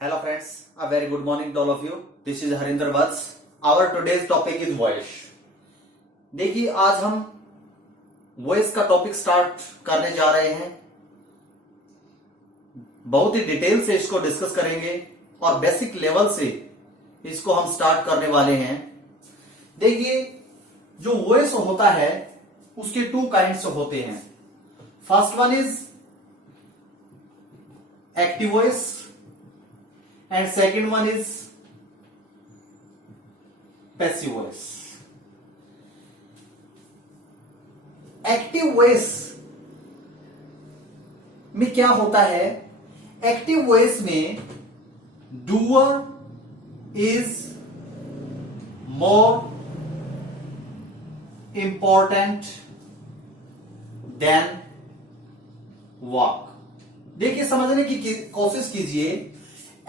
Hello friends, a very good morning to all of you. This is Harinder Vats. Our today's topic is voice. देखिए आज हम voice का topic start करने जा रहे हैं। बहुत ही डिटेल से इसको डिस्कस करेंगे और बेसिक लेवल से इसको हम स्टार्ट करने वाले हैं। देखिए जो वॉइस होता है उसके टू काइंड्स होते हैं। First one is active voice and second one is passive voice. Active voice में क्या होता है? एक्टिव वॉइस में doer is more important than work. देखिए समझने की कोशिश कीजिए।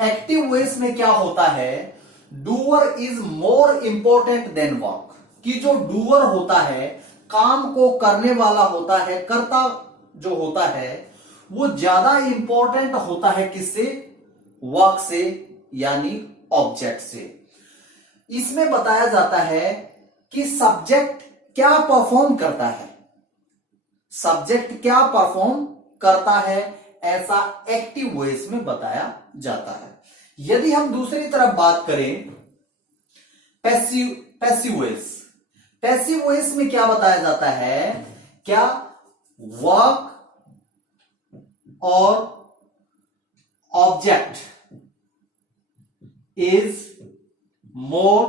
एक्टिव वॉइस में क्या होता है? Doer is more important than work. कि जो डूअर होता है, काम को करने वाला होता है, कर्ता जो होता है वो ज्यादा इंपॉर्टेंट होता है किससे? वर्क से, यानी ऑब्जेक्ट से। इसमें बताया जाता है कि सब्जेक्ट क्या परफॉर्म करता है, सब्जेक्ट क्या परफॉर्म करता है, ऐसा एक्टिव वॉइस में बताया जाता है। यदि हम दूसरी तरफ बात करें पैसिव वॉइस, पैसिव वॉइस में क्या बताया जाता है? क्या वर्क और object is more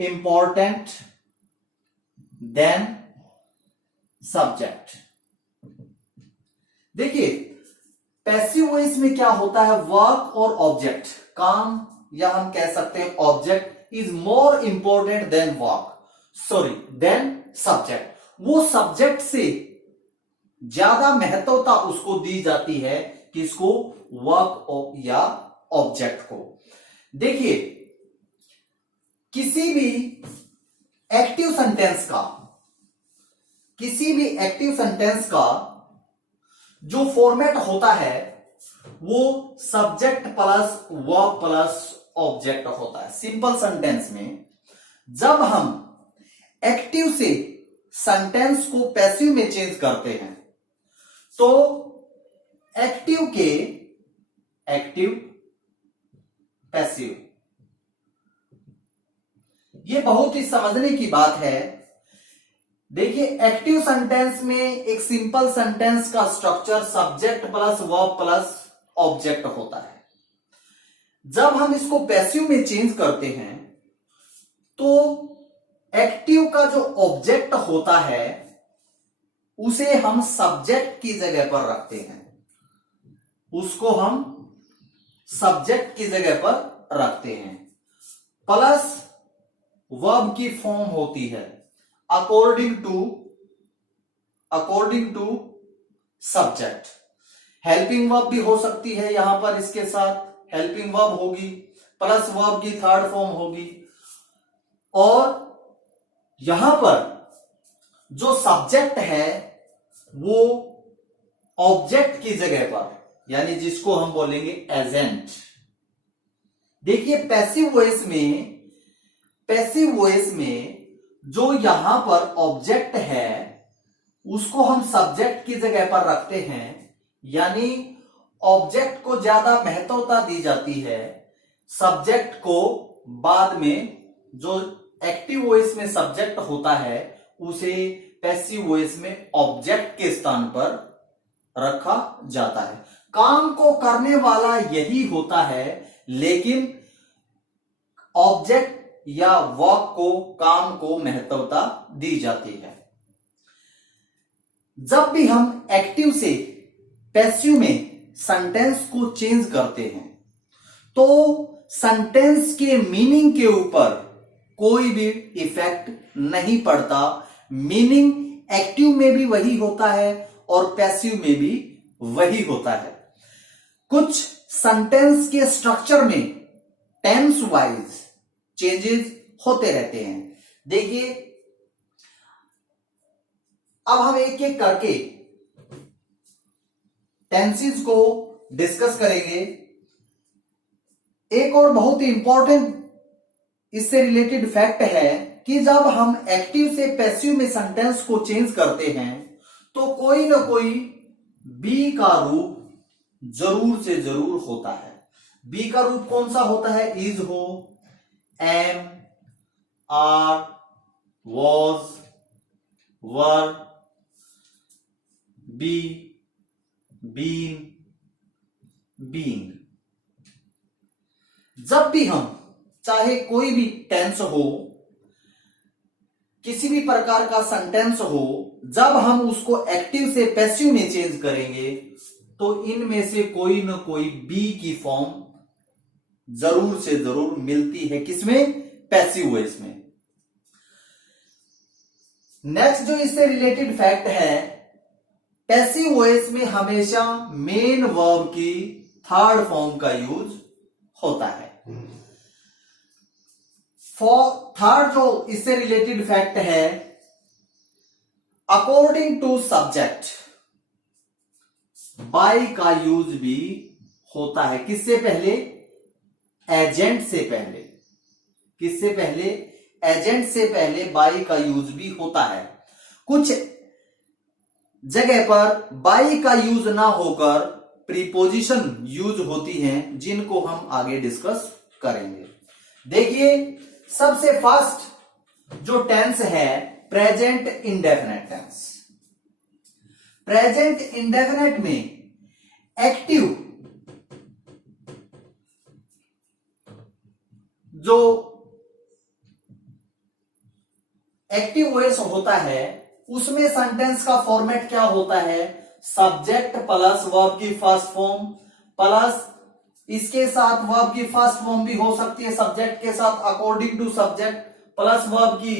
important than subject. देखिए पैसिव वॉइस में क्या होता है? वर्क और ऑब्जेक्ट, काम या हम कह सकते हैं object is more important than than subject. वो सब्जेक्ट से ज्यादा महत्वता उसको दी जाती है, किसको? वर्क या ऑब्जेक्ट को। देखिए किसी भी एक्टिव सेंटेंस का जो फॉर्मेट होता है वो subject plus verb plus object होता है। सिंपल सेंटेंस में जब हम एक्टिव से सेंटेंस को पैसिव में चेंज करते हैं तो एक्टिव पैसिव, ये बहुत ही समझने की बात है। देखिए एक्टिव सेंटेंस में एक सिंपल सेंटेंस का structure subject plus verb plus object होता है। जब हम इसको पैसिव में चेंज करते हैं तो एक्टिव का जो ऑब्जेक्ट होता है उसे हम सब्जेक्ट की जगह पर रखते हैं, उसको हम सब्जेक्ट की जगह पर रखते हैं। प्लस वर्ब की फॉर्म होती है according to subject. Helping verb भी हो सकती है, यहां पर इसके साथ हेल्पिंग वर्ब होगी, प्लस वर्ब की थर्ड फॉर्म होगी। और यहां पर जो सब्जेक्ट है वो ऑब्जेक्ट की जगह पर, यानी जिसको हम बोलेंगे एजेंट। देखिए पैसिव वॉइस में जो यहां पर ऑब्जेक्ट है उसको हम सब्जेक्ट की जगह पर रखते हैं, यानी ऑब्जेक्ट को ज्यादा महत्वता दी जाती है, सब्जेक्ट को बाद में। जो एक्टिव वॉइस में सब्जेक्ट होता है उसे पैसिव वॉइस में ऑब्जेक्ट के स्थान पर रखा जाता है। काम को करने वाला यही होता है, लेकिन ऑब्जेक्ट या वर्क को, काम को महत्वता दी जाती है। जब भी हम एक्टिव से पैसिव में सेंटेंस को चेंज करते हैं तो सेंटेंस के मीनिंग के ऊपर कोई भी इफेक्ट नहीं पड़ता। मीनिंग एक्टिव में भी वही होता है और पैसिव में भी वही होता है। कुछ सेंटेंस के स्ट्रक्चर में टेंस वाइज चेंजेस होते रहते हैं। देखिए अब हम एक एक करके टेंसेस को डिस्कस करेंगे। एक और बहुत ही इंपॉर्टेंट इससे रिलेटेड फैक्ट है कि जब हम एक्टिव से पैसिव में सेंटेंस को चेंज करते हैं तो कोई ना कोई बी का रूप जरूर से जरूर होता है। बी का रूप कौन सा होता है? इज हो, am, are, was, were, be, been, being. जब भी हम चाहे कोई भी टेंस हो, किसी भी प्रकार का सेंटेंस हो, जब हम उसको एक्टिव से पैसिव में चेंज करेंगे तो इनमें से कोई ना कोई बी की फॉर्म जरूर से जरूर मिलती है। किसमें? पैसिव वॉइस में। नेक्स्ट जो इससे रिलेटेड फैक्ट है, पैसिव वॉइस में हमेशा मेन वर्ब की थर्ड फॉर्म का यूज होता है। थर्ड जो इससे रिलेटेड फैक्ट है, अकॉर्डिंग टू सब्जेक्ट बाय का यूज भी होता है। किससे पहले? एजेंट से पहले। किससे पहले? एजेंट से पहले बाय का यूज भी होता है। कुछ जगह पर बाय का यूज ना होकर प्रीपोजिशन यूज होती हैं, जिनको हम आगे डिस्कस करेंगे। देखिए, सबसे फर्स्ट जो टेंस है present indefinite tense. Present indefinite में एक्टिव जो एक्टिव वॉइस होता है उसमें सेंटेंस का फॉर्मेट क्या होता है? सब्जेक्ट प्लस वर्ब की फर्स्ट फॉर्म प्लस इसके साथ वर्ब की फर्स्ट फॉर्म भी हो सकती है सब्जेक्ट के साथ, according to subject plus verb की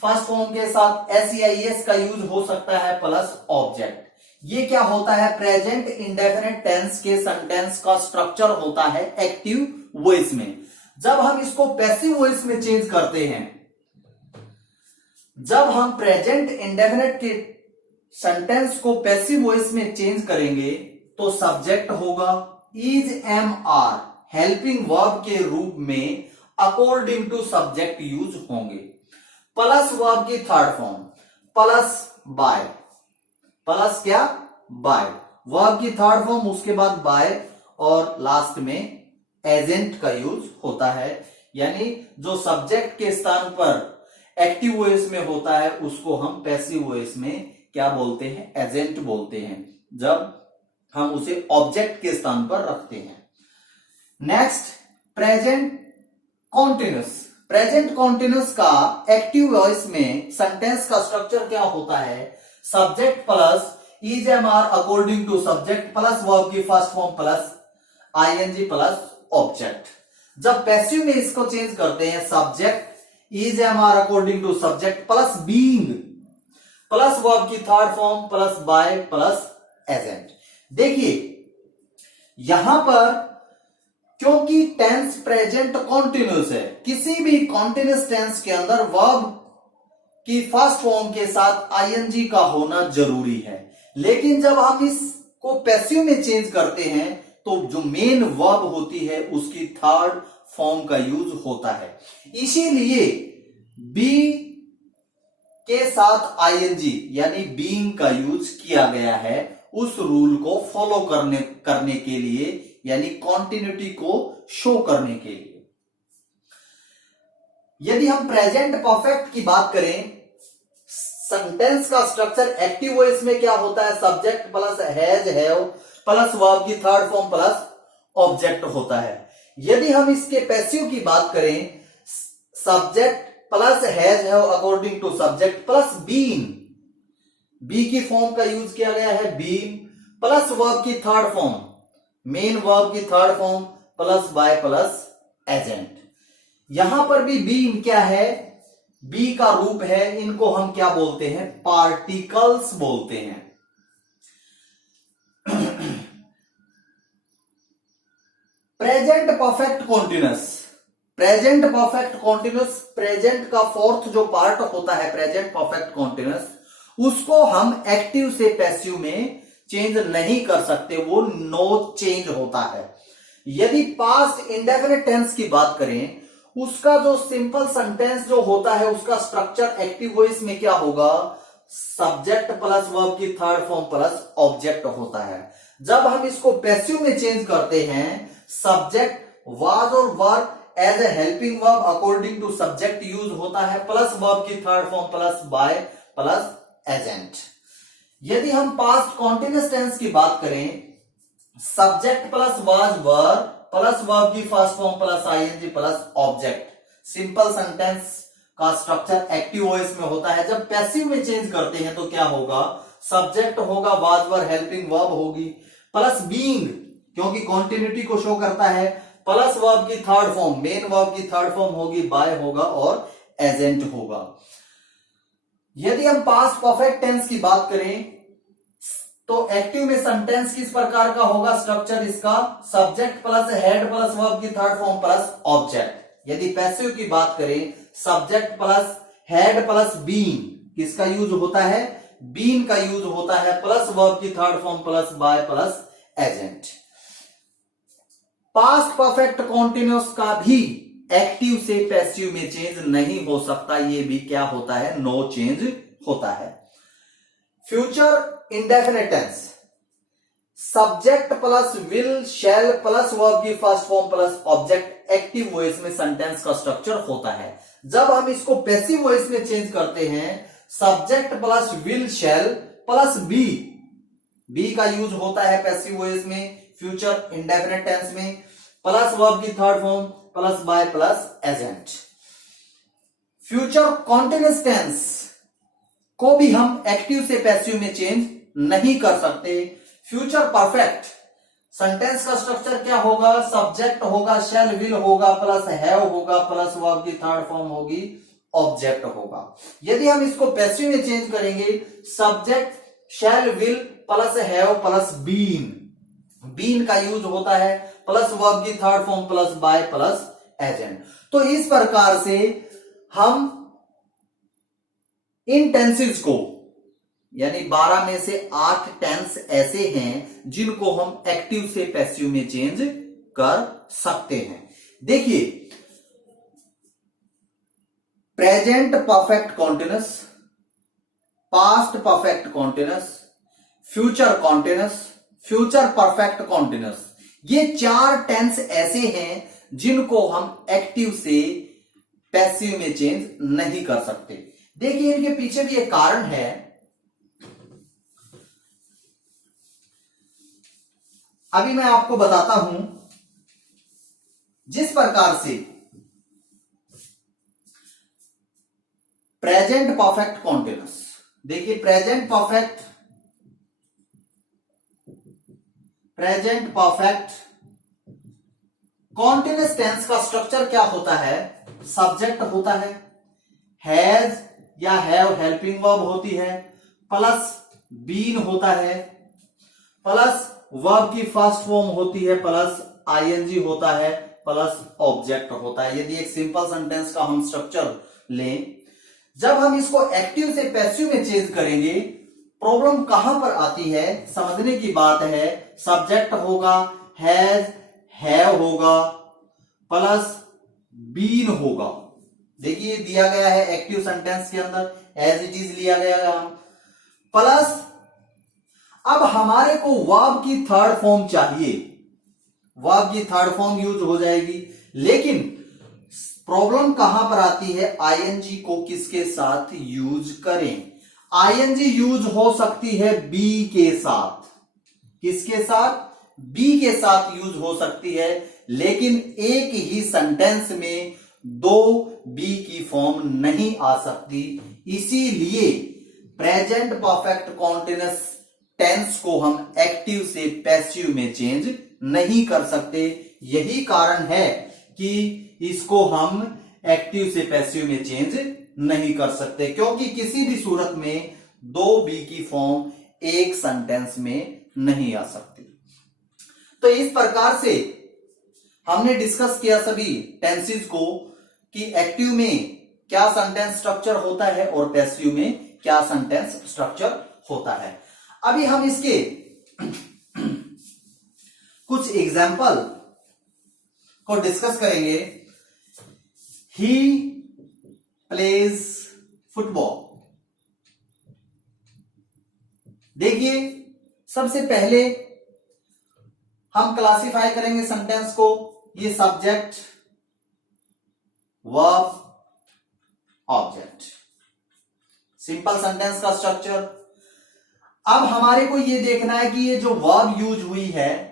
फर्स्ट फॉर्म के साथ एसईआईएस का यूज हो सकता है प्लस ऑब्जेक्ट। ये क्या होता है? प्रेजेंट इंडेफिनिट टेंस के सेंटेंस का स्ट्रक्चर होता है एक्टिव वॉइस में। जब हम इसको पैसिव वॉइस में चेंज करते हैं, जब हम प्रेजेंट इंडेफिनिट के सेंटेंस को पैसिव वॉइस में चेंज करेंगे तो सब्जेक्ट होगा is, am, are helping verb के रूप में अकॉर्डिंग टू सब्जेक्ट यूज होंगे, प्लस वर्ब की third form plus by. Plus क्या? बाय। वर्ब की थर्ड फॉर्म, उसके बाद बाय और लास्ट में एजेंट का यूज होता है। यानी जो सब्जेक्ट के स्थान पर एक्टिव वॉइस में होता है उसको हम पैसिव वॉइस में क्या बोलते हैं? एजेंट बोलते हैं, जब हम उसे ऑब्जेक्ट के स्थान पर रखते हैं। Next, present continuous. प्रेजेंट कॉन्टिन्यूस का एक्टिव वॉइस में सेंटेंस का स्ट्रक्चर क्या होता है? Subject plus is, am, are according to subject plus verb की first form plus ING plus object. जब पैसिव में इसको चेंज करते हैं, subject is, am, are according to subject plus being plus verb की third form plus by plus agent. देखिए यहां पर क्योंकि टेंस प्रेजेंट कॉन्टिन्यूस है, किसी भी कॉन्टिन्यूस टेंस के अंदर वर्ब की फर्स्ट फॉर्म के साथ आईएनजी का होना जरूरी है। लेकिन जब हम इसको पैसिव में चेंज करते हैं तो जो मेन वर्ब होती है उसकी थर्ड फॉर्म का यूज होता है। इसीलिए बी के साथ आईएनजी यानी बीइंग का यूज किया गया है, उस रूल को फॉलो करने के लिए, यानी कॉन्टिन्यूटी को शो करने के लिए। यदि हम प्रेजेंट परफेक्ट की बात करें, सेंटेंस का स्ट्रक्चर एक्टिव वॉइस में क्या होता है? Subject plus has, have plus verb की थर्ड फॉर्म प्लस ऑब्जेक्ट होता है। यदि हम इसके पैसिव की बात करें, subject plus has, have according to subject plus being, be की फॉर्म का यूज किया गया है बीइंग प्लस वर्ब की थर्ड फॉर्म, मेन वर्ब की third form plus by plus agent. यहां पर भी बीइंग क्या है? बी का रूप है। इनको हम क्या बोलते हैं? पार्टिकल्स बोलते हैं। Present perfect continuous. Present perfect continuous, present का फोर्थ जो पार्ट होता है प्रेजेंट परफेक्ट कॉन्टिन्यूस, उसको हम एक्टिव से पैसिव में चेंज नहीं कर सकते, वो नो चेंज होता है। यदि पास्ट इंडेफिनिट टेंस की बात करें, उसका जो सिंपल सेंटेंस जो होता है उसका स्ट्रक्चर एक्टिव वॉइस में क्या होगा, सब्जेक्ट प्लस वर्ब की थर्ड फॉर्म प्लस ऑब्जेक्ट होता है। जब हम इसको पैसिव में चेंज करते हैं, सब्जेक्ट वाज और were as a helping verb according to subject use होता है, प्लस वर्ब की third form plus by plus agent. यदि हम पास्ट कॉन्टिन्यूअस टेंस की बात करें, subject plus was were plus verb की first form plus ING plus object. Simple sentence का स्ट्रक्चर एक्टिव वॉइस में होता है। जब पैसिव में चेंज करते हैं तो क्या होगा, सब्जेक्ट होगा वाज वर हेल्पिंग वर्ब होगी प्लस बीइंग, क्योंकि कॉन्टिन्यूटी को शो करता है, प्लस वर्ब की थर्ड फॉर्म मेन वर्ब की थर्ड फॉर्म होगी, बाय होगा और एजेंट होगा। यदि हम पास्ट परफेक्ट टेंस की बात करें तो एक्टिव में सेंटेंस किस प्रकार का होगा, स्ट्रक्चर इसका subject plus had plus verb की थर्ड फॉर्म प्लस ऑब्जेक्ट। यदि पैसिव की बात करें, subject plus had plus been, किसका यूज होता है, बीन का यूज होता है, प्लस वर्ब की third form plus by plus agent. Past perfect continuous का भी एक्टिव से पैसिव में चेंज नहीं हो सकता, ये भी क्या होता है, नो चेंज होता है। Future indefinite tense, subject plus will shall plus verb की first form plus object active voice में सेंटेंस का स्ट्रक्चर होता है। जब हम इसको पैसिव वॉइस में चेंज करते हैं, subject plus will shall plus be, be का यूज होता है पैसिव वॉइस में फ्यूचर इंडेफिनिट टेंस में, प्लस वर्ब की third form plus by plus agent. Future continuous tense को भी हम एक्टिव से पैसिव में चेंज नहीं कर सकते। फ्यूचर परफेक्ट सेंटेंस का स्ट्रक्चर क्या होगा, सब्जेक्ट होगा शैल विल होगा प्लस हैव होगा प्लस वर्ब की थर्ड फॉर्म होगी, ऑब्जेक्ट होगा। यदि हम इसको पैसिव में चेंज करेंगे, subject shall will plus have plus been, been का यूज होता है, प्लस वर्ब की third form plus by plus agent. तो इस प्रकार से हम इन टेंसेस को, यानी 12 में से 8 टेंस ऐसे हैं जिनको हम एक्टिव से पैसिव में चेंज कर सकते हैं। देखिए, present perfect continuous, past perfect continuous, future continuous, future perfect continuous, ये 4 टेंस ऐसे हैं जिनको हम एक्टिव से पैसिव में चेंज नहीं कर सकते। देखिए, इनके पीछे भी एक कारण है। अभी मैं आपको बताता हूं, जिस प्रकार से प्रेजेंट परफेक्ट कॉन्टिन्यूअस, देखिए प्रेजेंट परफेक्ट कॉन्टिन्यूअस टेंस का स्ट्रक्चर क्या होता है, सब्जेक्ट होता है, हैज या हैव हेल्पिंग वर्ब होती है, प्लस बीन होता है, प्लस वर्ब की फर्स्ट फॉर्म होती है, प्लस आईएनजी होता है, प्लस ऑब्जेक्ट होता है। यदि एक सिंपल सेंटेंस का हम स्ट्रक्चर लें, जब हम इसको एक्टिव से पैसिव में चेंज करेंगे, प्रॉब्लम कहां पर आती है, समझने की बात है। सब्जेक्ट होगा हैज, हैव होगा, प्लस बीन होगा। देखिए दिया गया है एक्टिव सेंटेंस के अंदर, एज इट इज लिया गया है, प्लस अब हमारे को वर्ब की थर्ड फॉर्म चाहिए, वर्ब की थर्ड फॉर्म यूज हो जाएगी, लेकिन प्रॉब्लम कहां पर आती है, आईएनजी को किसके साथ यूज करें। आईएनजी यूज हो सकती है बी के साथ, किसके साथ, बी के साथ यूज हो सकती है, लेकिन एक ही सेंटेंस में 2 बी की फॉर्म नहीं आ सकती। इसीलिए प्रेजेंट परफेक्ट कॉन्टिन्यूअस टेंस को हम एक्टिव से पैसिव में चेंज नहीं कर सकते। यही कारण है कि इसको हम एक्टिव से पैसिव में चेंज नहीं कर सकते, क्योंकि किसी भी सूरत में 2 बी की फॉर्म एक सेंटेंस में नहीं आ सकती। तो इस प्रकार से हमने डिस्कस किया सभी टेंसेस को कि एक्टिव में क्या सेंटेंस स्ट्रक्चर होता है और पैसिव में क्या सेंटेंस स्ट्रक्चर होता है। अभी हम इसके कुछ एग्जाम्पल को डिस्कस करेंगे। He plays football. देखिए, सबसे पहले हम क्लासिफाई करेंगे सेंटेंस को। ये subject, verb, object, simple sentence का स्ट्रक्चर। अब हमारे को ये देखना है कि ये जो वर्ब यूज हुई है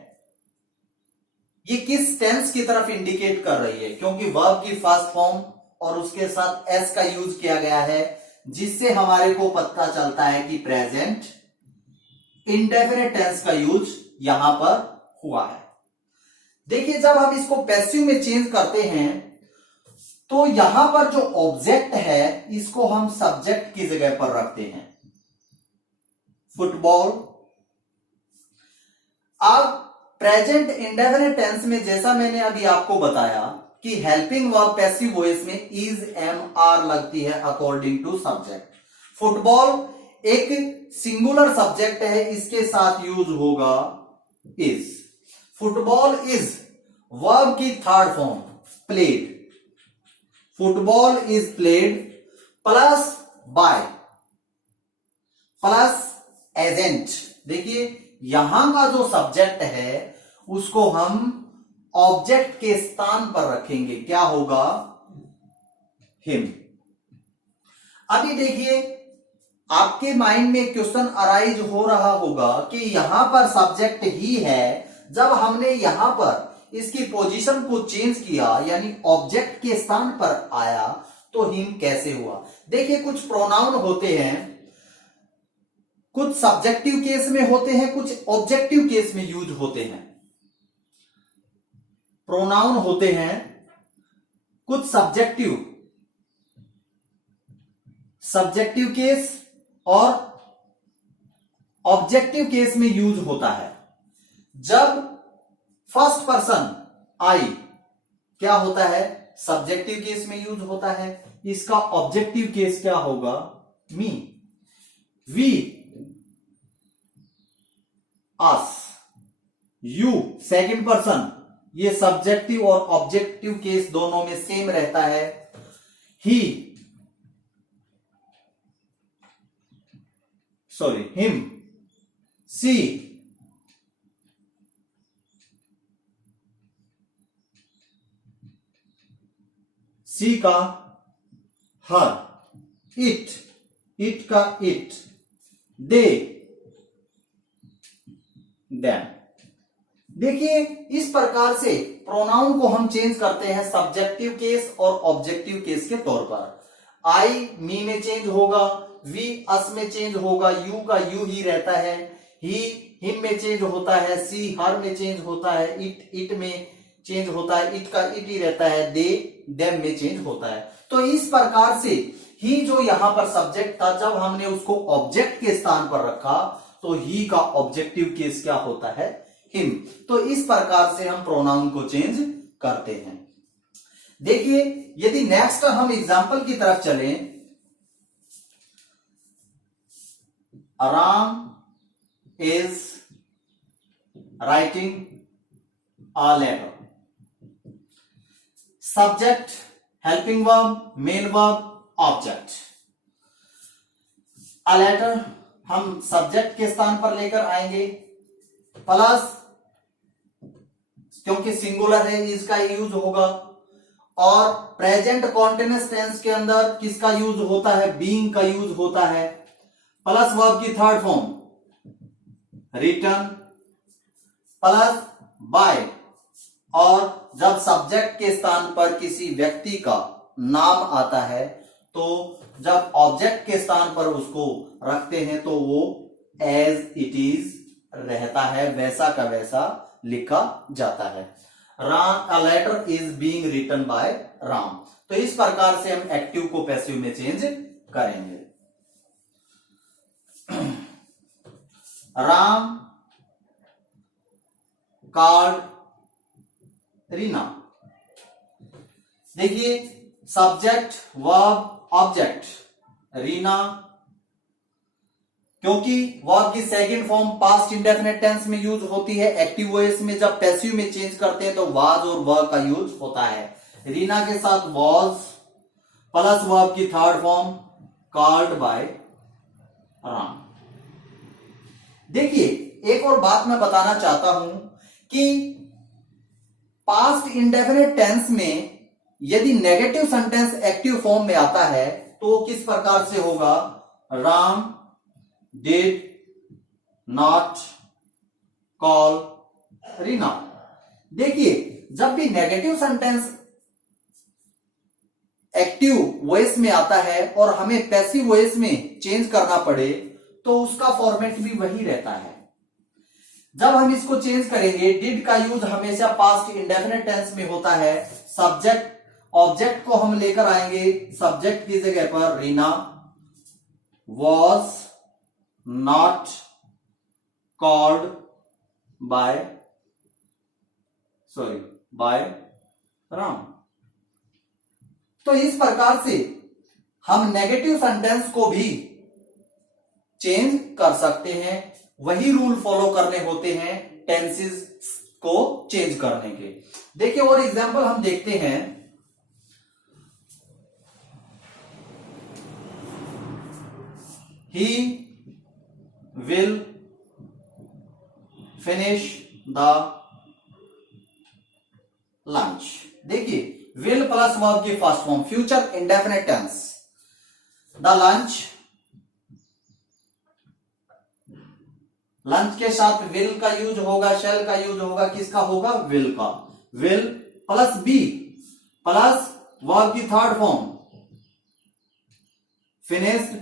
ये किस टेंस की तरफ इंडिकेट कर रही है, क्योंकि वर्ब की फर्स्ट फॉर्म और उसके साथ एस का यूज किया गया है, जिससे हमारे को पता चलता है कि प्रेजेंट इंडेफिनिट टेंस का यूज यहां पर हुआ है। देखिए, जब हम इसको पैसिव में चेंज करते हैं तो यहां पर जो ऑब्जेक्ट है इसको हम सब्जेक्ट की जगह पर रखते हैं, फुटबॉल। अब प्रेजेंट इंडेफिनिट टेंस में जैसा मैंने अभी आपको बताया कि हेल्पिंग वर्ब पैसिव वॉइस में इज, एम, आर लगती है अकॉर्डिंग टू सब्जेक्ट। फुटबॉल एक सिंगुलर सब्जेक्ट है, इसके साथ यूज होगा इज। फुटबॉल इज वर्ब की third form, played. Football is played plus by plus agent. देखिए, यहां का जो सब्जेक्ट है उसको हम ऑब्जेक्ट के स्थान पर रखेंगे, क्या होगा, हिम। अभी देखिए, आपके माइंड में क्वेश्चन अराइज हो रहा होगा कि यहां पर सब्जेक्ट ही है, जब हमने यहां पर इसकी पोजीशन को चेंज किया यानी ऑब्जेक्ट के स्थान पर आया तो हिम कैसे हुआ। देखिए, कुछ प्रोनाउन होते हैं, कुछ सब्जेक्टिव केस में होते हैं, कुछ ऑब्जेक्टिव केस में यूज होते हैं। प्रोनाउन होते हैं कुछ सब्जेक्टिव केस और ऑब्जेक्टिव केस में यूज होता है। जब फर्स्ट पर्सन आई क्या होता है, सब्जेक्टिव केस में यूज होता है। इसका ऑब्जेक्टिव केस क्या होगा, me, we, us, you, second person. ये सब्जेक्टिव और ऑब्जेक्टिव केस दोनों में सेम रहता है। ही, हिम, सी, सी का हर, इट का इट, दे, देम। देखिए, इस प्रकार से प्रोनाउन को हम चेंज करते हैं सब्जेक्टिव केस और ऑब्जेक्टिव केस के तौर पर। आई मी में चेंज होगा, वी अस में चेंज होगा, यू का यू ही रहता है, ही हिम में चेंज होता है, सी हर में चेंज होता है, इट में चेंज होता है, इट का इट ही रहता है, दे देम में चेंज होता है। तो इस प्रकार से ही जो यहां पर सब्जेक्ट था, जब हमने उसको ऑब्जेक्ट के स्थान पर रखा तो ही का ऑब्जेक्टिव केस क्या होता है, हिम। तो इस प्रकार से हम प्रोनाउन को चेंज करते हैं। देखिए, यदि नेक्स्ट हम एग्जांपल की तरफ चलें, Ram is writing a letter. Subject, helping verb, main verb, object. A letter हम सब्जेक्ट के स्थान पर लेकर आएंगे, प्लस क्योंकि सिंगुलर है इसका यूज होगा, और प्रेजेंट कॉन्टिन्यूअस टेंस के अंदर किसका यूज होता है, बीइंग का यूज होता है, प्लस वर्ब की third form written, plus by. और जब सब्जेक्ट के स्थान पर किसी व्यक्ति का नाम आता है तो जब ऑब्जेक्ट के स्थान पर उसको रखते हैं तो वो एज इट इज रहता है, वैसा का वैसा लिखा जाता है। Ram, a letter is being written by Ram. तो इस प्रकार से हम एक्टिव को पैसिव में चेंज करेंगे। राम कॉल्ड रीना। देखिए, सब्जेक्ट, वर्ब, ऑब्जेक्ट। रीना क्योंकि वर्ब की second form past indefinite tense में यूज होती है। एक्टिव वॉइस में जब पैसिव में चेंज करते हैं तो वाज और वर का यूज होता है। रीना के साथ वॉज प्लस वर्ब की third form called by Ram. देखिए एक और बात मैं बताना चाहता हूं कि पास्ट इंडेफिनिट टेंस में यदि नेगेटिव सेंटेंस एक्टिव फॉर्म में आता है तो किस प्रकार से होगा? Ram did not call Reena. देखिए जब भी नेगेटिव सेंटेंस एक्टिव वॉइस में आता है और हमें पैसिव वॉइस में चेंज करना पड़े तो उसका फॉर्मेट भी वही रहता है। जब हम इसको चेंज करेंगे, डिड का यूज हमेशा पास्ट इंडेफिनिट टेंस में होता है। सब्जेक्ट ऑब्जेक्ट को हम लेकर आएंगे, सब्जेक्ट की जगह पर Reena was not called by Ram. तो इस प्रकार से हम नेगेटिव सेंटेंस को भी चेंज कर सकते हैं। वही रूल फॉलो करने होते हैं टेंसेस को चेंज करने के। देखिए और एग्जांपल हम देखते हैं। He will finish the lunch. देखिए विल प्लस वर्ब की first form future indefinite tense. The lunch के साथ विल का यूज होगा, शेल का यूज होगा, किसका होगा? विल का। Will plus be plus verb की third form finished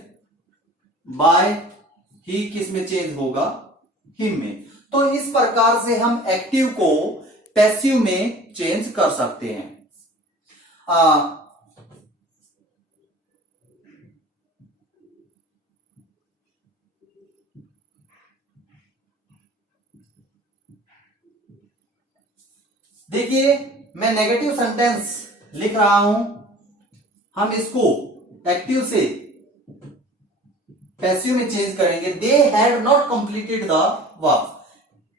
by he, किस में चेंज होगा? हिम में। तो इस प्रकार से हम एक्टिव को पैसिव में चेंज कर सकते हैं। देखिए मैं नेगेटिव सेंटेंस लिख रहा हूं, हम इसको एक्टिव से पैसिव में चेंज करेंगे। They had not completed the work.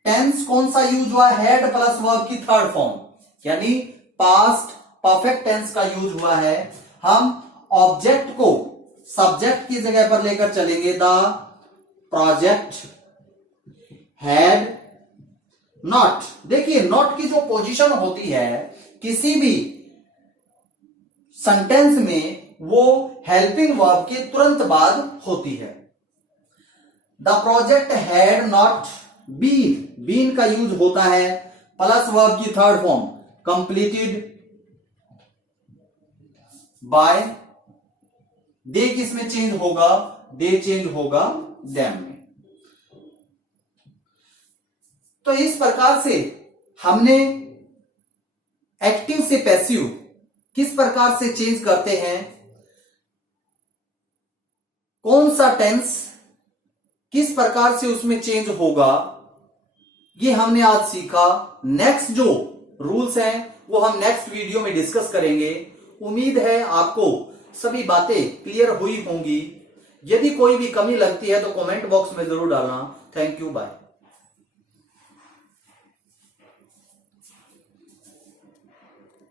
Tense कौन सा यूज हुआ? हैड प्लस वर्ब की थर्ड फॉर्म, यानी पास्ट परफेक्ट टेंस का यूज हुआ है। हम ऑब्जेक्ट को सब्जेक्ट की जगह पर लेकर चलेंगे। The project had not. देखिए नॉट की जो पोजीशन होती है किसी भी सेंटेंस में, वो हेल्पिंग वर्ब के तुरंत बाद होती है। The project had not been का यूज होता है प्लस वर्ब की थर्ड फॉर्म कंप्लीटेड बाय। दे किस में चेंज होगा? दे चेंज होगा देम में। तो इस प्रकार से हमने एक्टिव से पैसिव किस प्रकार से चेंज करते हैं, कौन सा टेंस किस प्रकार से उसमें चेंज होगा, ये हमने आज सीखा। नेक्स्ट जो रूल्स हैं वो हम नेक्स्ट वीडियो में डिस्कस करेंगे। उम्मीद है आपको सभी बातें क्लियर हुई होंगी। यदि कोई भी कमी लगती है तो कमेंट बॉक्स में जरूर डालना। Thank you, bye.